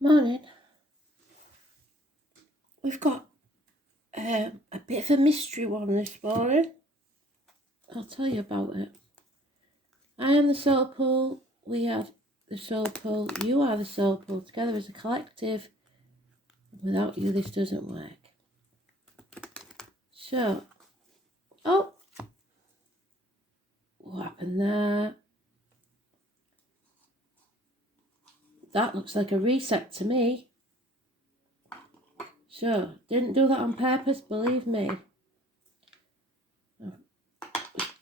Morning. We've got a bit of a mystery one this morning. I'll tell you about it. I am the soul pool, we are the soul pool, you are the soul pool, together as a collective. Without you this doesn't work. So, what happened there? That looks like a reset to me. So, didn't do that on purpose, believe me. I'm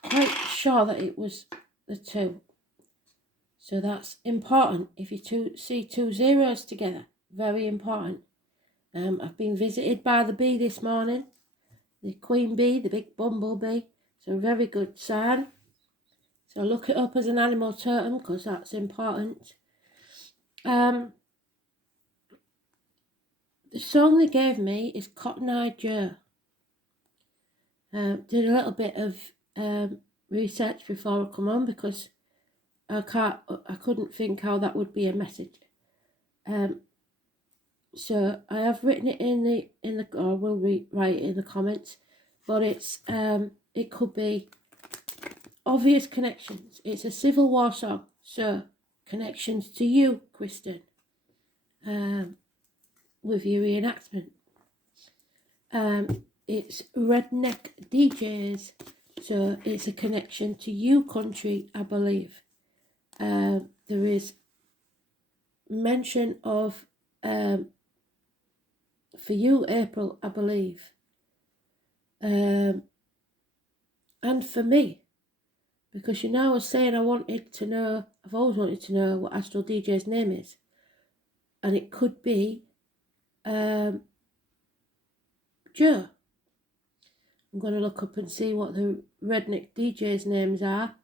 quite sure that it was the 2. So that's important. If you see 2 zeros together, very important. I've been visited by the bee this morning. The queen bee, the big bumblebee. It's a very good sign. So look it up as an animal totem because that's important. The song they gave me is Cotton Eye Joe. Did a little bit of research before I come on because I couldn't think how that would be a message. So I have written it in the or will write it in the comments, but it's it could be obvious connections. It's a Civil War song, so connections to you, Kristen, with your reenactment. It's redneck DJs, so it's a connection to you, country, I believe. There is mention of for you, April, I believe. And for me, because I was saying I've always wanted to know what Astral DJ's name is. And it could be Joe. I'm going to look up and see what the redneck DJ's names are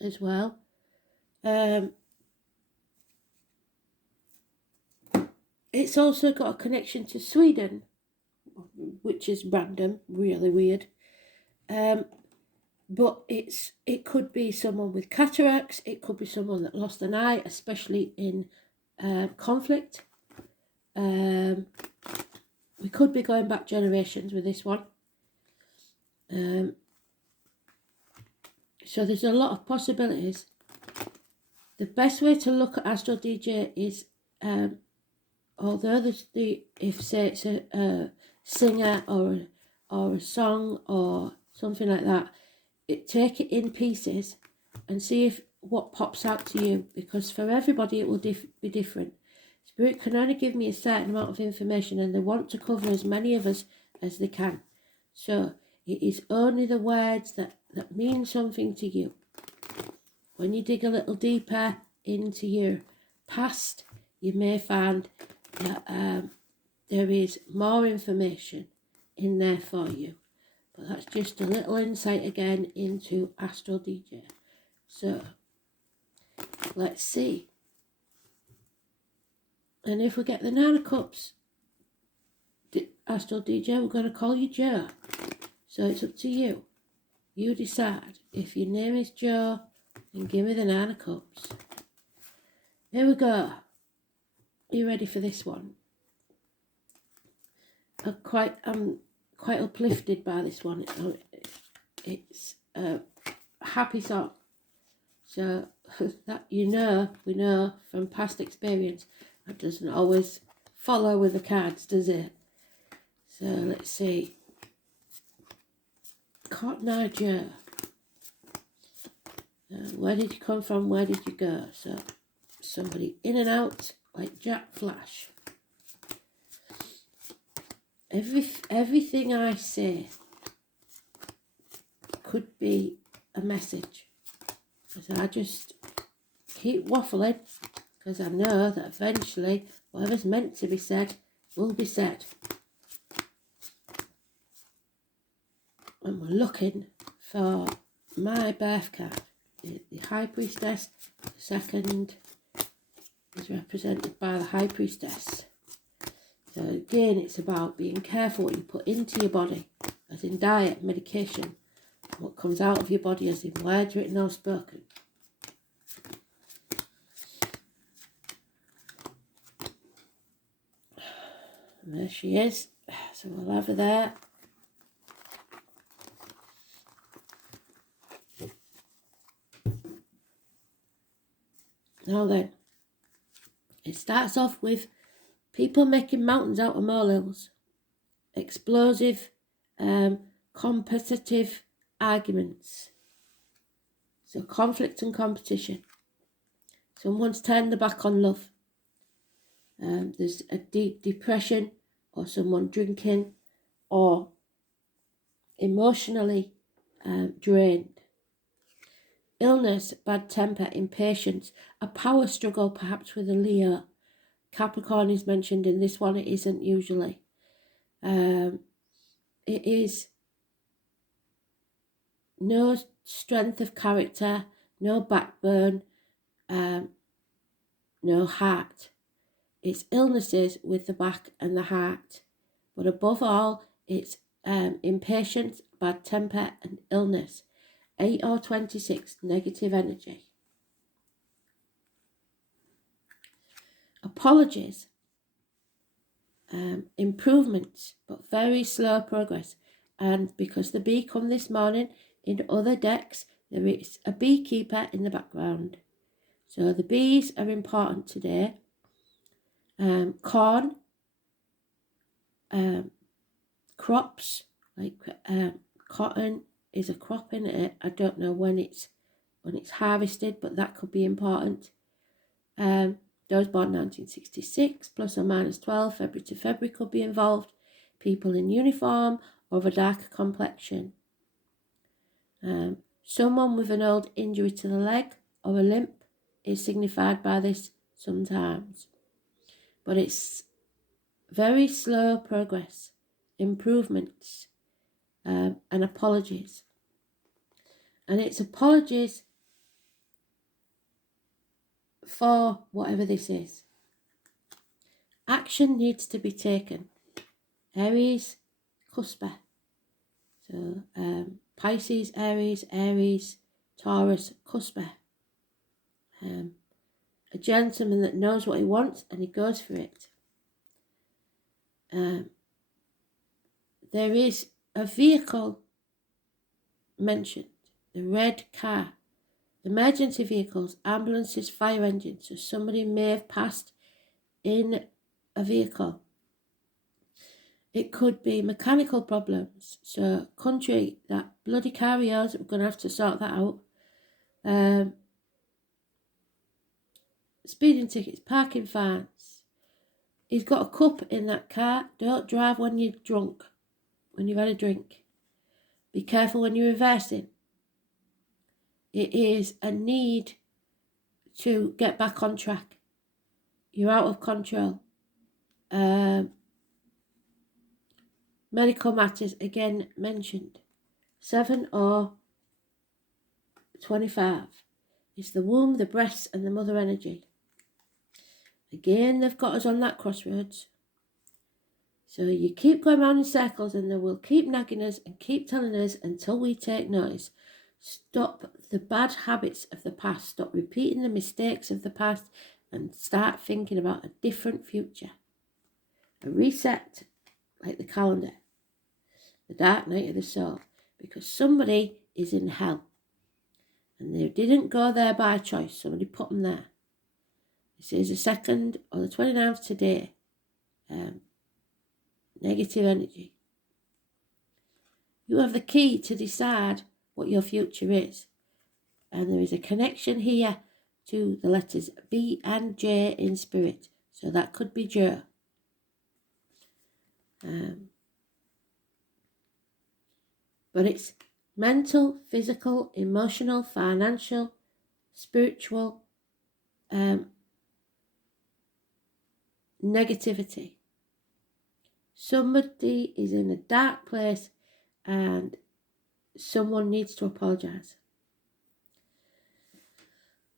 as well. It's also got a connection to Sweden, which is random, really weird. But it could be someone with cataracts. It could be someone that lost an eye, especially in conflict. We could be going back generations with this one. So there's a lot of possibilities. The best way to look at Astral DJ is, although if say it's a singer or a song or something like that, take it in pieces and see what pops out to you, because for everybody it will be different. Spirit can only give me a certain amount of information, and they want to cover as many of us as they can. So it is only the words that mean something to you. When you dig a little deeper into your past, you may find that there is more information in there for you. But that's just a little insight again into Astral DJ. So let's see. And if we get the 9 of Cups, Astral DJ, we're going to call you Joe. So it's up to you. You decide. If your name is Joe, then give me the 9 of Cups. Here we go. Are you ready for this one? I'm quite uplifted by this one. It's a happy song. So that we know from past experience, that doesn't always follow with the cards, does it? So let's see. Cotton Eye Joe. Where did you come from? Where did you go? So somebody in and out like Jack Flash. Everything I say could be a message. So I just keep waffling, because I know that eventually whatever's meant to be said will be said. And we're looking for my birth card. The High Priestess, the second is represented by the High Priestess. So again, it's about being careful what you put into your body, as in diet, medication, what comes out of your body, as in words written or spoken. There she is. So we'll have her there. Now then, it starts off with people making mountains out of molehills, explosive, competitive arguments. So conflict and competition. Someone's turned their back on love. There's a deep depression, or someone drinking, or emotionally drained. Illness, bad temper, impatience, a power struggle perhaps with a Leo. Capricorn is mentioned in this one, it isn't usually. It is no strength of character, no backbone, no heart. It's illnesses with the back and the heart. But above all, it's impatience, bad temper and illness. 8 or 26, negative energy. Apologies. Improvements, but very slow progress. And because the bee come this morning, in other decks, there is a beekeeper in the background. So the bees are important today. Corn, crops, like cotton is a crop in it. I don't know when it's harvested, but that could be important. Those born 1966, plus or minus 12, February to February could be involved. People in uniform or of a darker complexion. Someone with an old injury to the leg or a limp is signified by this sometimes. But it's very slow progress, improvements, and apologies. And it's apologies for whatever this is. Action needs to be taken. Aries, cusper. So Pisces, Aries, Taurus, cusper. A gentleman that knows what he wants and he goes for it. There is a vehicle mentioned, the red car. Emergency vehicles, ambulances, fire engines. So somebody may have passed in a vehicle. It could be mechanical problems. So country, that bloody car he owns, we're going to have to sort that out. Speeding tickets, parking fines. He's got a cup in that car. Don't drive when you're drunk, when you've had a drink. Be careful when you're reversing. It is a need to get back on track. You're out of control. Medical matters, again mentioned. 7 or 25. It's the womb, the breasts and the mother energy. Again, they've got us on that crossroads. So you keep going round in circles and they will keep nagging us and keep telling us until we take notice. Stop the bad habits of the past. Stop repeating the mistakes of the past and start thinking about a different future. A reset, like the calendar. The dark night of the soul. Because somebody is in hell. And they didn't go there by choice. Somebody put them there. This is the 2nd or the 29th today. Negative energy. You have the key to decide what your future is. And there is a connection here to the letters B and J in spirit. So that could be Joe. But it's mental, physical, emotional, financial, spiritual, negativity. Somebody is in a dark place and someone needs to apologise.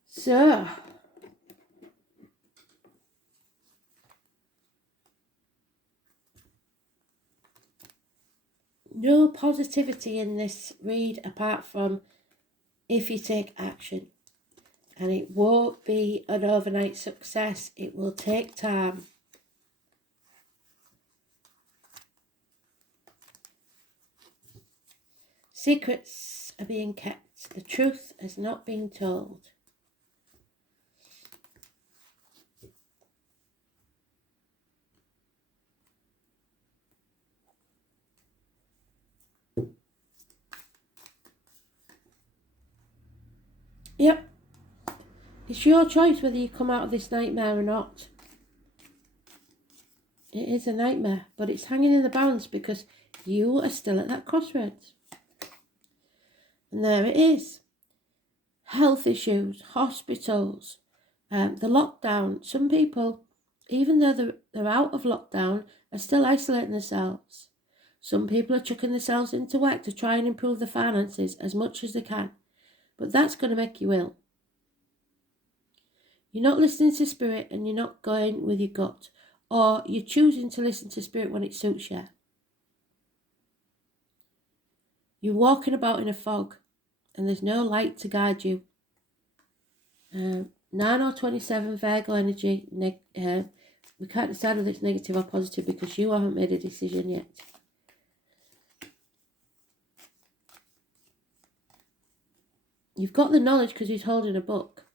So, no positivity in this read apart from if you take action. And it won't be an overnight success. It will take time. Secrets are being kept. The truth has not been told. Yep. It's your choice whether you come out of this nightmare or not. It is a nightmare, but it's hanging in the balance because you are still at that crossroads. And there it is. Health issues, hospitals, the lockdown. Some people, even though they're out of lockdown, are still isolating themselves. Some people are chucking themselves into work to try and improve their finances as much as they can. But that's going to make you ill. You're not listening to spirit and you're not going with your gut. Or you're choosing to listen to spirit when it suits you. You're walking about in a fog and there's no light to guide you. 9 or 27 Virgo energy. We can't decide whether it's negative or positive because you haven't made a decision yet. You've got the knowledge because he's holding a book.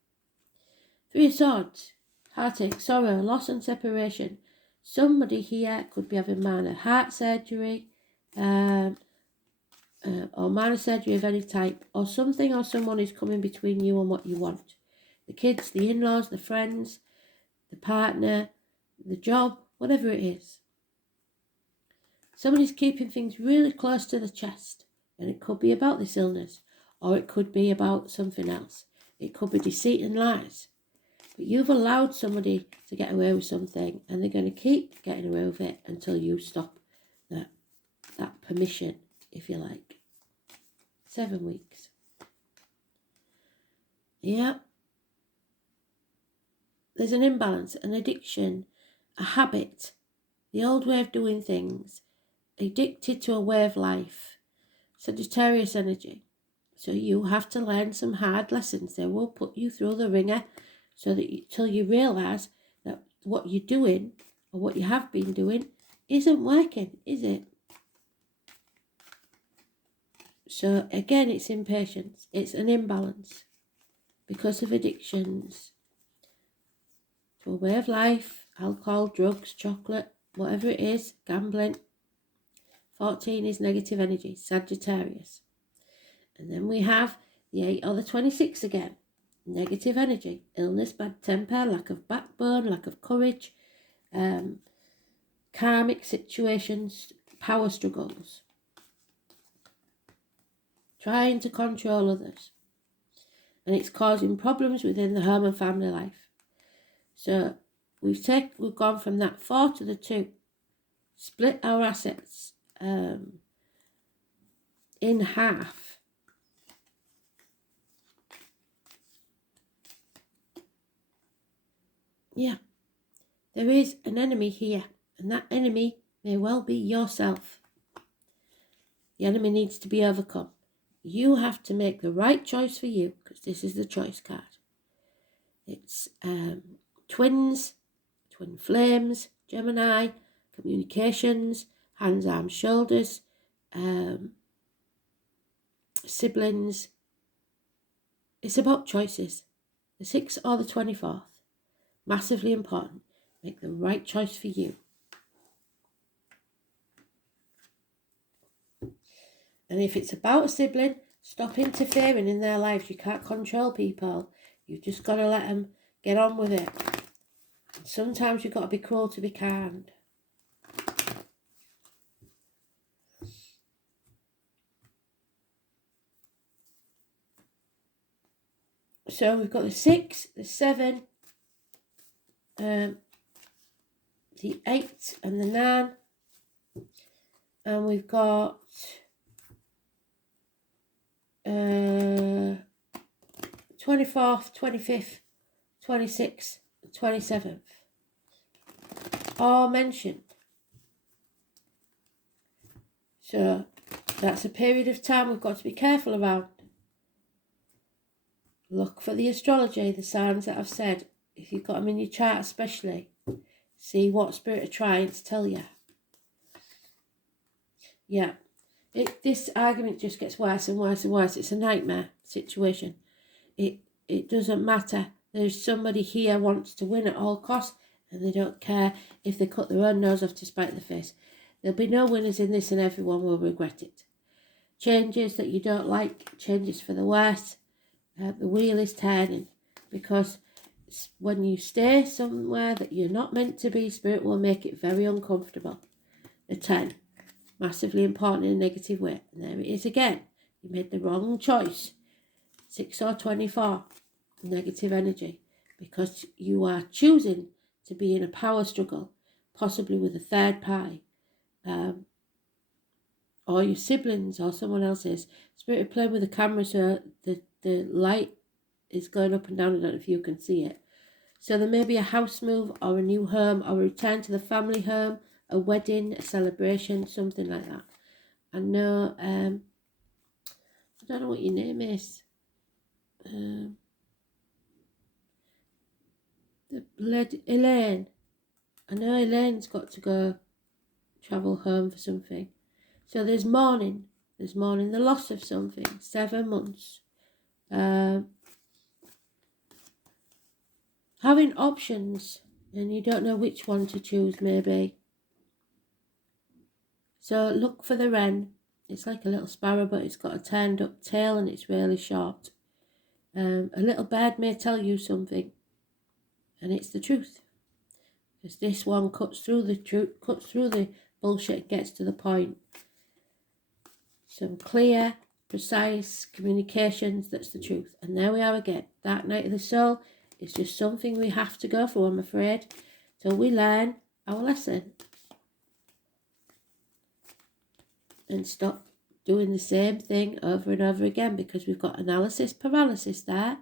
3 of Swords. Heartache, sorrow, loss and separation. Somebody here could be having minor heart surgery, or minor surgery of any type, or something or someone is coming between you and what you want. The kids, the in-laws, the friends, the partner, the job, whatever it is. Somebody's keeping things really close to the chest, and it could be about this illness, or it could be about something else. It could be deceit and lies. But you've allowed somebody to get away with something, and they're going to keep getting away with it until you stop that permission, if you like. 7 weeks. Yeah. There's an imbalance, an addiction, a habit, the old way of doing things, addicted to a way of life. Sagittarius energy. So you have to learn some hard lessons. They will put you through the ringer so that till you realise that what you're doing or what you have been doing isn't working, is it? So again, it's impatience. It's an imbalance because of addictions to a way of life, alcohol, drugs, chocolate, whatever it is, gambling. 14 is negative energy, Sagittarius. And then we have the 8 or the 26 again. Negative energy, illness, bad temper, lack of backbone, lack of courage, karmic situations, power struggles. Trying to control others. And it's causing problems within the home and family life. So we've gone from that 4 to the 2. Split our assets in half. Yeah, there is an enemy here, and that enemy may well be yourself. The enemy needs to be overcome. You have to make the right choice for you, because this is the choice card. It's twins, twin flames, Gemini, communications, hands, arms, shoulders, siblings. It's about choices. The 6th or the 24th. Massively important. Make the right choice for you. And if it's about a sibling, stop interfering in their lives. You can't control people. You've just got to let them get on with it. And sometimes you've got to be cruel to be kind. So we've got the 6, the 7, the 8 and the 9. And we've got 24th, 25th, 26th, 27th. All mentioned. So that's a period of time we've got to be careful around. Look for the astrology, the signs that I've said. If you've got them in your chart especially, see what spirit are trying to tell you. Yeah, This argument just gets worse and worse and worse. It's a nightmare situation. It doesn't matter. There's somebody here wants to win at all costs, and they don't care if they cut their own nose off to spite their face. There'll be no winners in this, and everyone will regret it. Changes that you don't like, changes for the worse. The wheel is turning, because when you stay somewhere that you're not meant to be, Spirit will make it very uncomfortable. The 10, massively important in a negative way. And there it is again. You made the wrong choice. 6 or 24, negative energy, because you are choosing to be in a power struggle, possibly with a third party, or your siblings or someone else's. Spirit of playing with the camera, so the light is going up and down. I don't know if you can see it. So there may be a house move or a new home or a return to the family home, a wedding, a celebration, something like that. I know, I don't know what your name is. The lady, Elaine. I know Elaine's got to go travel home for something. So there's mourning. There's mourning the loss of something. 7 months. Having options and you don't know which one to choose, maybe. So look for the wren. It's like a little sparrow, but it's got a turned up tail and it's really short. A little bird may tell you something, and it's the truth. Because this one cuts through the truth, cuts through the bullshit, gets to the point. Some clear, precise communications, that's the truth. And there we are again. Dark night of the soul is just something we have to go through, I'm afraid, till we learn our lesson. And stop doing the same thing over and over again, because we've got analysis paralysis there.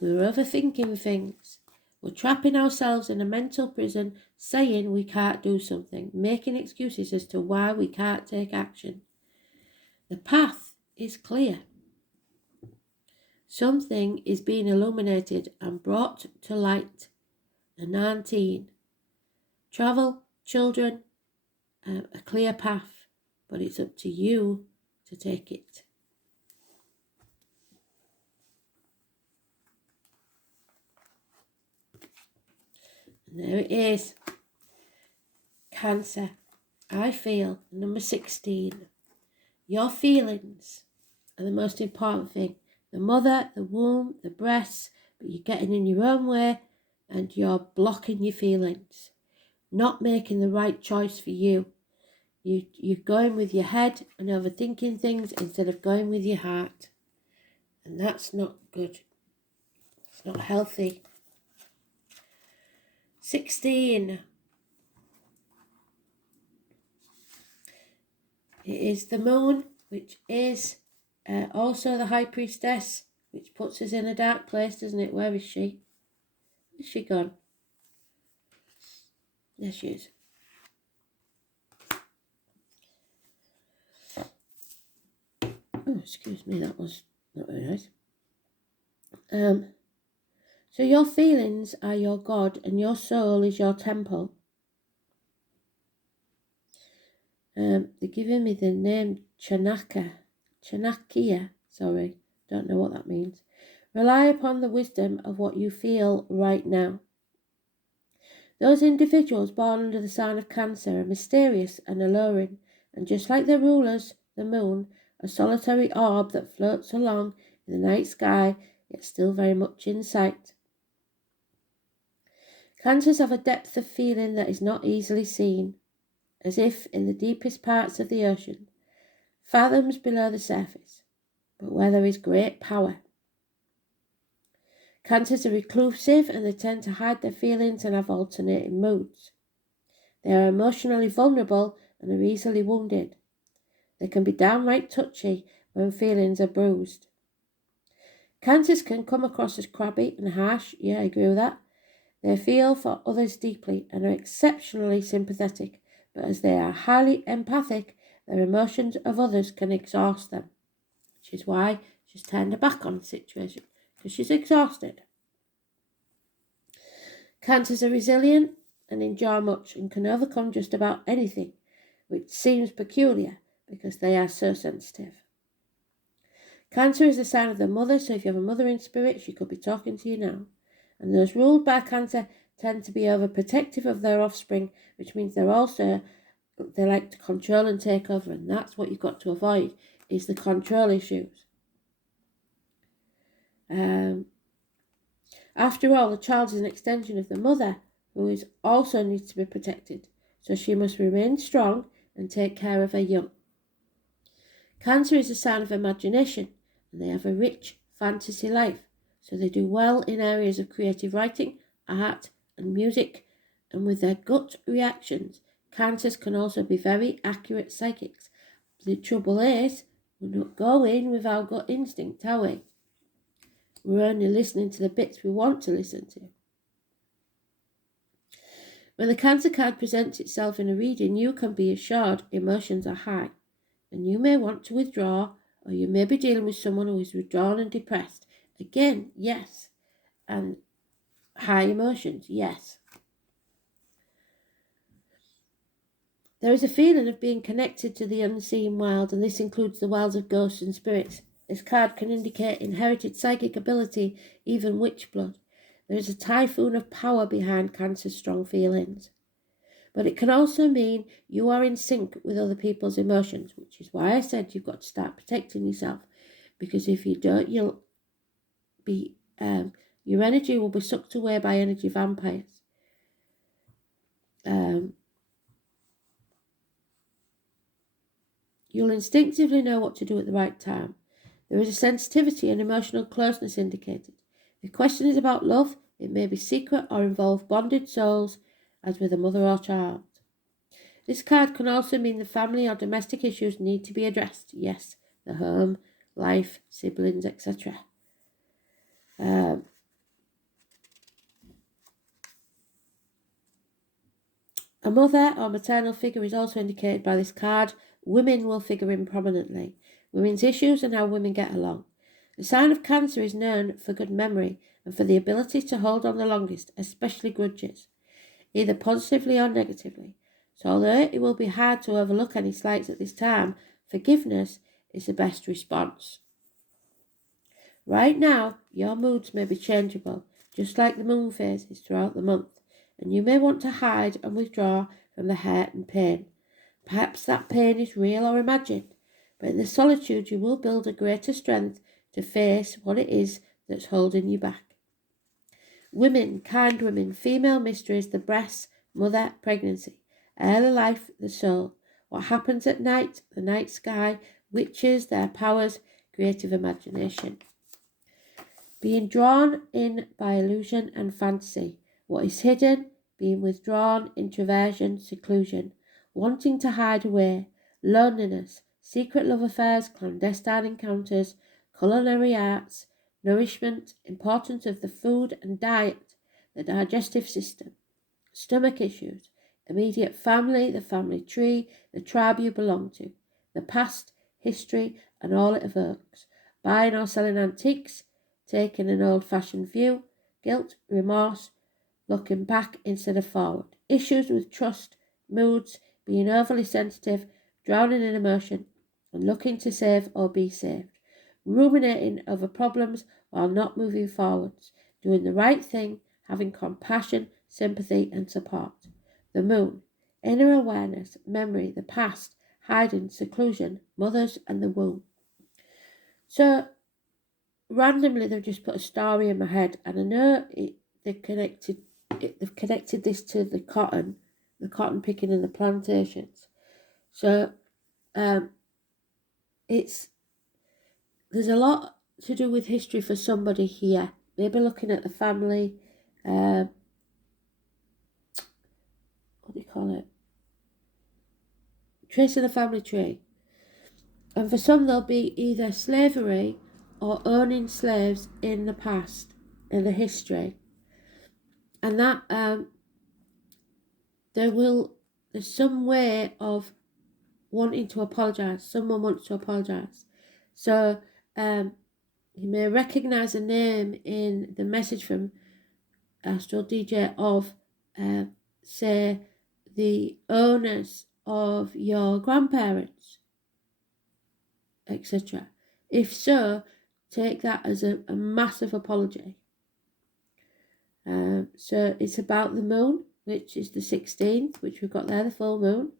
We're overthinking things. We're trapping ourselves in a mental prison, saying we can't do something, making excuses as to why we can't take action. The path is clear. Something is being illuminated and brought to light. A 19. Travel, children, a clear path, but it's up to you to take it. And there it is. Cancer. I feel, number 16. Your feelings are the most important thing. The mother, the womb, the breasts, but you're getting in your own way and you're blocking your feelings. Not making the right choice for you. You're going with your head and overthinking things instead of going with your heart. And that's not good. It's not healthy. 16. It is the moon, which is also the High Priestess, which puts us in a dark place, doesn't it? Where is she? Is she gone? There she is. Oh, excuse me, that was not very nice. So your feelings are your God and your soul is your temple. They're giving me the name Chanakia, don't know what that means. Rely upon the wisdom of what you feel right now. Those individuals born under the sign of Cancer are mysterious and alluring, and just like their rulers, the moon, a solitary orb that floats along in the night sky, yet still very much in sight. Cancers have a depth of feeling that is not easily seen, as if in the deepest parts of the ocean, fathoms below the surface, but where there is great power. Cancers are reclusive and they tend to hide their feelings and have alternating moods. They are emotionally vulnerable and are easily wounded. They can be downright touchy when feelings are bruised. Cancers can come across as crabby and harsh, yeah, I agree with that. They feel for others deeply and are exceptionally sympathetic, but as they are highly empathic, their emotions of others can exhaust them, which is why she's turned her back on the situation, because she's exhausted. Cancers are resilient and endure much and can overcome just about anything, which seems peculiar, because they are so sensitive. Cancer is a sign of the mother, so if you have a mother in spirit, she could be talking to you now. And those ruled by Cancer tend to be overprotective of their offspring, which means they like to control and take over, and that's what you've got to avoid, is the control issues. After all, the child is an extension of the mother, who is also needs to be protected, so she must remain strong and take care of her young. Cancer is a sign of imagination, and they have a rich fantasy life, so they do well in areas of creative writing, art and music, and with their gut reactions, Cancers can also be very accurate psychics. The trouble is, we're not going with our gut instinct, are we? We're only listening to the bits we want to listen to. When the Cancer card presents itself in a reading, you can be assured emotions are high, and you may want to withdraw, or you may be dealing with someone who is withdrawn and depressed. Again, yes. And high emotions, yes. There is a feeling of being connected to the unseen world, and this includes the worlds of ghosts and spirits. This card can indicate inherited psychic ability, even witch blood. There is a typhoon of power behind Cancer's strong feelings. But it can also mean you are in sync with other people's emotions, which is why I said you've got to start protecting yourself. Because if you don't, you'll be your energy will be sucked away by energy vampires. You'll instinctively know what to do at the right time. There is a sensitivity and emotional closeness indicated. If the question is about love, it may be secret or involve bonded souls, as with a mother or child. This card can also mean the family or domestic issues need to be addressed. Yes, the home, life, siblings, etc. A mother or maternal figure is also indicated by this card. Women will figure in prominently. Women's issues and how women get along. The sign of Cancer is known for good memory and for the ability to hold on the longest, especially grudges, either positively or negatively. So although it will be hard to overlook any slights at this time, forgiveness is the best response. Right now, your moods may be changeable, just like the moon phases throughout the month, and you may want to hide and withdraw from the hurt and pain. Perhaps that pain is real or imagined, but in the solitude you will build a greater strength to face what it is that's holding you back. Women, kind women, female mysteries, the breast, mother, pregnancy, early life, the soul, what happens at night, the night sky, witches, their powers, creative imagination. Being drawn in by illusion and fantasy, what is hidden, being withdrawn, introversion, seclusion, wanting to hide away, loneliness, secret love affairs, clandestine encounters, culinary arts, nourishment, importance of the food and diet, the digestive system, stomach issues, immediate family, the family tree, the tribe you belong to, the past, history, and all it evokes, buying or selling antiques, taking an old-fashioned view, guilt, remorse, looking back instead of forward, issues with trust, moods, being overly sensitive, drowning in emotion, and looking to save or be saved, ruminating over problems while not moving forwards, doing the right thing, having compassion, sympathy and support. The moon, inner awareness, memory, the past, hiding, seclusion, mothers and the womb. So randomly they've just put a story in my head, and I know they've connected this to the cotton picking and the plantations. So there's a lot to do with history for somebody here. Maybe looking at the family, what do you call it? Tracing the family tree. And for some there'll be either slavery or owning slaves in the past, in the history. And that there's some way of wanting to apologise. Someone wants to apologise. So you may recognise a name in the message from Astro DJ of, say, the owners of your grandparents. etc. If so, take that as a massive apology. So it's about the moon, which is the 16th, which we've got there, the full moon.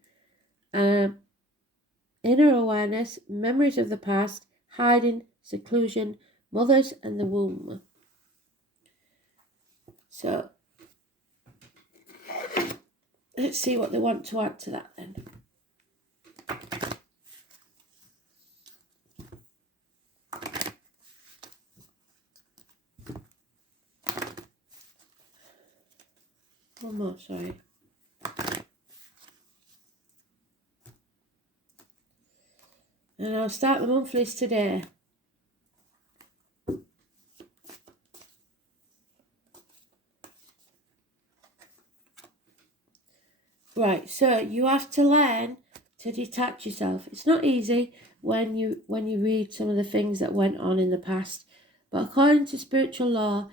Inner awareness, memories of the past, hiding, seclusion, mothers and the womb. So let's see what they want to add to that then. One more, sorry. And I'll start the monthlies today. Right, so you have to learn to detach yourself. It's not easy when you read some of the things that went on in the past, but according to spiritual law,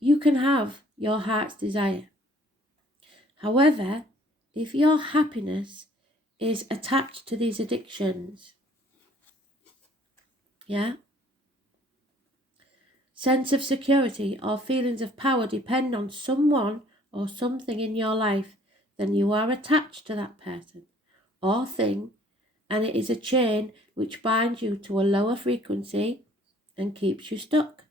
you can have your heart's desire. However, if your happiness is attached to these addictions, sense of security or feelings of power depend on someone or something in your life, then you are attached to that person or thing, and it is a chain which binds you to a lower frequency and keeps you stuck.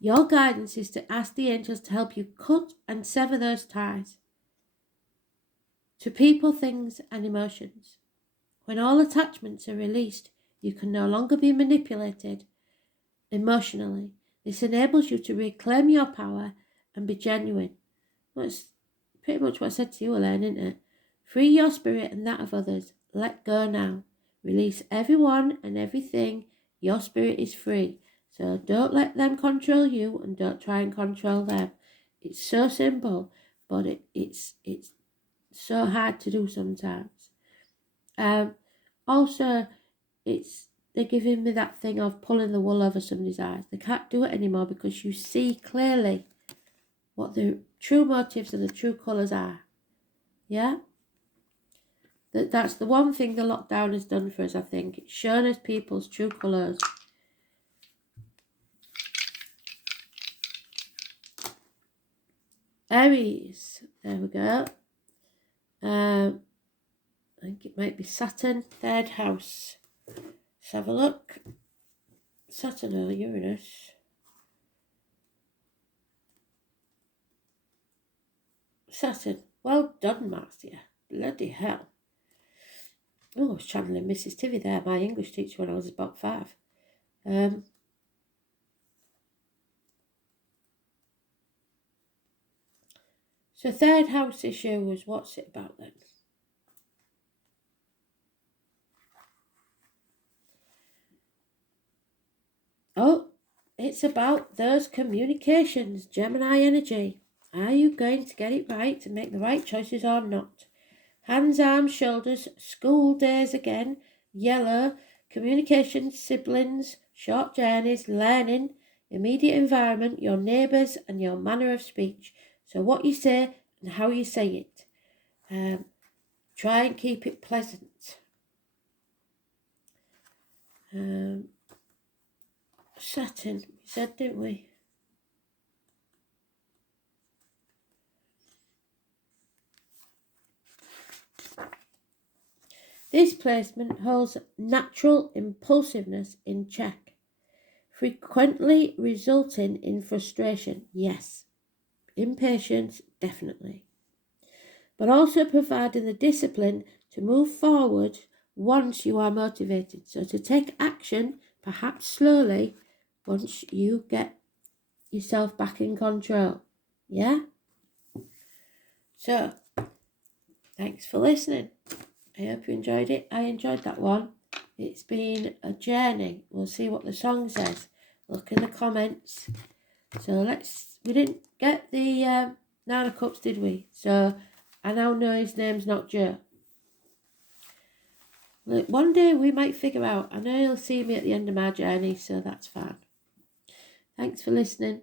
Your guidance is to ask the angels to help you cut and sever those ties to people, things, and emotions. When all attachments are released, you can no longer be manipulated emotionally. This enables you to reclaim your power and be genuine. That's pretty much what I said to you, Elaine, isn't it? Free your spirit and that of others. Let go now. Release everyone and everything. Your spirit is free. So don't let them control you and don't try and control them. It's so simple, but it's so hard to do sometimes. Also, they're giving me that thing of pulling the wool over somebody's eyes. They can't do it anymore because you see clearly what the true motives and the true colours are. Yeah? That's the one thing the lockdown has done for us, I think. It's shown us people's true colours. Aries. There we go. I think it might be Saturn, third house. Let's have a look. Saturn or Uranus. Saturn. Well done, Marcia. Bloody hell. Oh, I was channeling Mrs. Tivy there, my English teacher, when I was about 5. So third house issue was, what's it about then? Oh, it's about those communications, Gemini energy. Are you going to get it right and make the right choices or not? Hands, arms, shoulders, school days again, yellow, communications, siblings, short journeys, learning, immediate environment, your neighbours and your manner of speech. So what you say and how you say it. Try and keep it pleasant. Saturn, we said, didn't we? This placement holds natural impulsiveness in check, frequently resulting in frustration, yes. Impatience, definitely. But also providing the discipline to move forward once you are motivated. So to take action, perhaps slowly, once you get yourself back in control. Yeah? So, thanks for listening. I hope you enjoyed it. I enjoyed that one. It's been a journey. We'll see what the song says. Look in the comments. So we didn't get the 9 of Cups, did we? So I now know his name's not Joe. Look, one day we might figure out. I know he'll see me at the end of my journey, so that's fine. Thanks for listening.